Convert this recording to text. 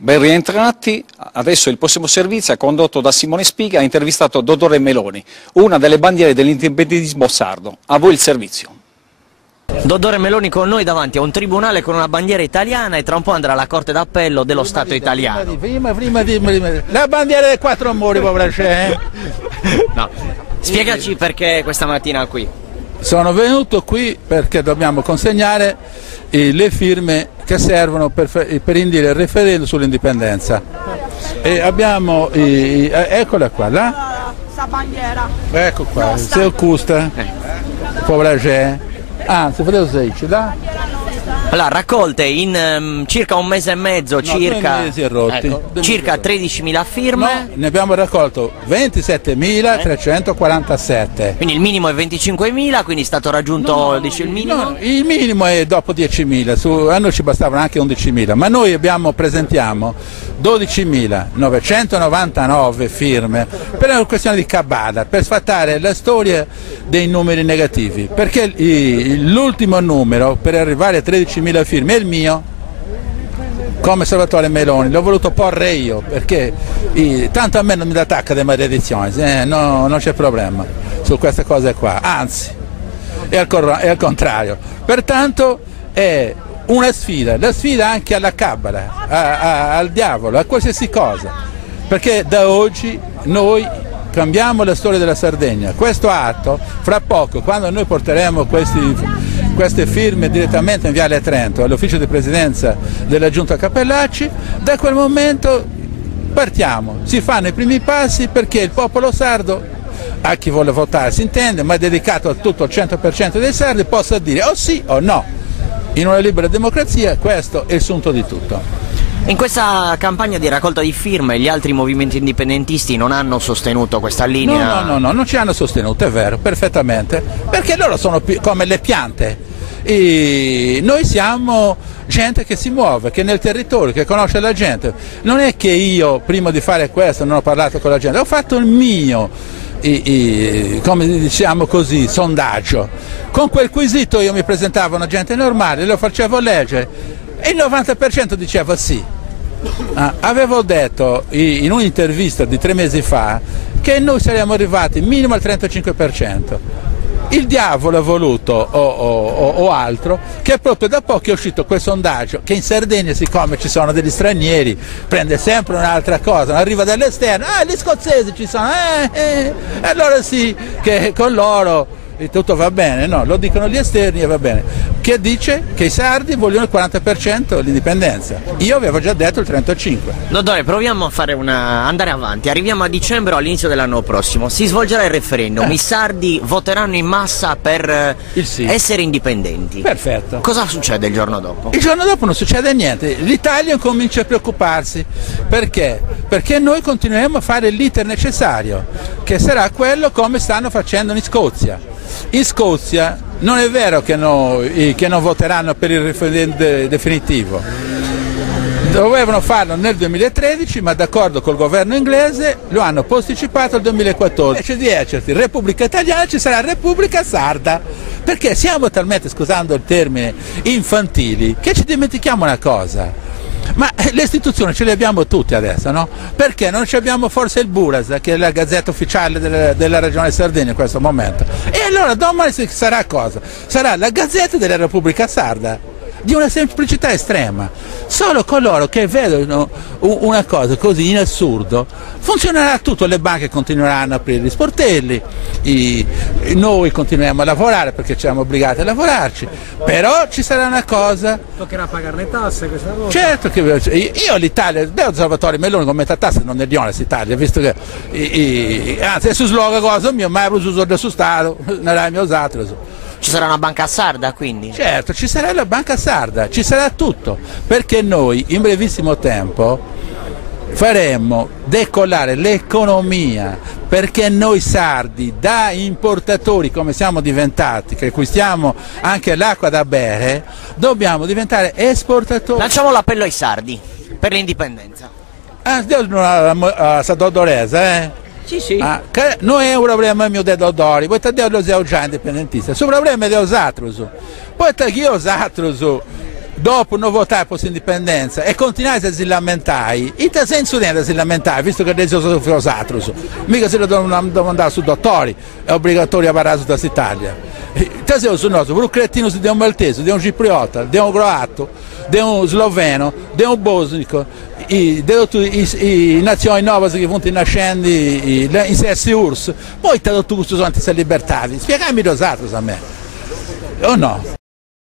Ben rientrati, adesso il prossimo servizio è condotto da Simone Spiga, ha intervistato Dodore Meloni, una delle bandiere dell'indipendentismo sardo. A voi il servizio. Dodore Meloni con noi davanti a un tribunale con una bandiera italiana e tra un po' andrà alla Corte d'Appello dello Stato italiano. Prima. La bandiera dei quattro muri, povera c'è. No. Spiegaci perché questa mattina qui. Sono venuto qui perché dobbiamo consegnare le firme che servono per indire il referendum sull'indipendenza. E abbiamo, eccola qua, là. Sta bandiera. Ecco qua, se occusta, povera c'è. Anzi, volevo dire, là. Allora, raccolte in circa un mese e mezzo, circa 13.000 firme. No, ne abbiamo raccolto 27.347. Quindi il minimo è 25.000, quindi è stato raggiunto dice, il minimo? No, il minimo è dopo 10.000, a noi ci bastavano anche 11.000, ma noi presentiamo 12.999 firme per una questione di cabala, per sfatare la storia dei numeri negativi, perché l'ultimo numero per arrivare a 13.000 firme è il mio, come Salvatore Meloni, l'ho voluto porre io, perché tanto a me non mi attacca delle maledizioni, no, non c'è problema su queste cose qua, anzi è al contrario, pertanto è una sfida, la sfida anche alla cabala, al diavolo, a qualsiasi cosa, perché da oggi noi cambiamo la storia della Sardegna. Questo atto, fra poco, quando noi porteremo queste firme direttamente in Viale Trento, all'ufficio di presidenza della Giunta Cappellacci, da quel momento partiamo, si fanno i primi passi perché il popolo sardo, a chi vuole votare si intende, ma è dedicato a tutto il 100% dei sardi, possa dire o sì o no. In una libera democrazia questo è il sunto di tutto. In questa campagna di raccolta di firme gli altri movimenti indipendentisti non hanno sostenuto questa linea? No, non ci hanno sostenuto, è vero, perfettamente, perché loro sono come le piante. E noi siamo gente che si muove, che è nel territorio, che conosce la gente. Non è che io prima di fare questo non ho parlato con la gente, ho fatto il mio, come diciamo così, sondaggio. Con quel quesito io mi presentavo una gente normale, lo facevo leggere e il 90% diceva sì. Avevo detto in un'intervista di 3 mesi fa che noi saremmo arrivati minimo al 35%. Il diavolo ha voluto o altro che proprio da poco è uscito quel sondaggio che in Sardegna, siccome ci sono degli stranieri, prende sempre un'altra cosa, arriva dall'esterno, gli scozzesi ci sono, allora sì che con loro e tutto va bene, no, lo dicono gli esterni e va bene, che dice che i sardi vogliono il 40% l'indipendenza, io avevo già detto il 35%. Dottore, proviamo a fare andare avanti, arriviamo a dicembre o all'inizio dell'anno prossimo, si svolgerà il referendum, i sardi voteranno in massa per sì. Essere indipendenti. Perfetto. Cosa succede il giorno dopo? Il giorno dopo non succede niente, l'Italia comincia a preoccuparsi, perché? Perché noi continueremo a fare l'iter necessario, che sarà quello come stanno facendo in Scozia. In Scozia non è vero che non voteranno per il referendum definitivo, dovevano farlo nel 2013 ma d'accordo col governo inglese lo hanno posticipato al 2014. Invece di esserci Repubblica Italiana ci sarà Repubblica Sarda, perché siamo talmente, scusando il termine, infantili che ci dimentichiamo una cosa. Ma le istituzioni ce le abbiamo tutte adesso, no? Perché non ci abbiamo forse il Buras, che è la gazzetta ufficiale della regione Sardegna in questo momento. E allora domani sarà cosa? Sarà la gazzetta della Repubblica Sarda, di una semplicità estrema. Solo coloro che vedono una cosa così in assurdo, funzionerà tutto, le banche continueranno a aprire gli sportelli, noi continueremo a lavorare perché siamo obbligati a lavorarci, però ci sarà una cosa. Toccherà pagare le tasse questa volta? Certo che io l'Italia, devo Salvatore Meloni come tasse non ne dione l'Italia, visto che anzi è su slogan cosa mio, ma è uso del suo Stato, non l'ha mio usato. Ci sarà una banca sarda quindi? Certo, ci sarà la banca sarda, ci sarà tutto, perché noi in brevissimo tempo faremo decollare l'economia, perché noi sardi da importatori come siamo diventati, che acquistiamo anche l'acqua da bere, dobbiamo diventare esportatori. Lanciamo l'appello ai sardi per l'indipendenza. A Dodorese, Sì. Noi è un problema mio de Dodori, poi Deus è già indipendentista, il problema è Deus altros, poi io altros dopo non votare per l'indipendenza e continuare a si lamentare, in che senso niente a si lamentare, visto che adesso sono filosatro, mica se lo devono andare su dottori, è obbligatorio parlare su questa Italia. Te sei su nostro, per un cretino di un maltese, di un cipriota, di un croato, di un sloveno, di un bosnico, di tutte le nazioni nuove che vanno nascendo in sessi urs, poi te tutto queste libertà, spiegami dos'altro a me, o no?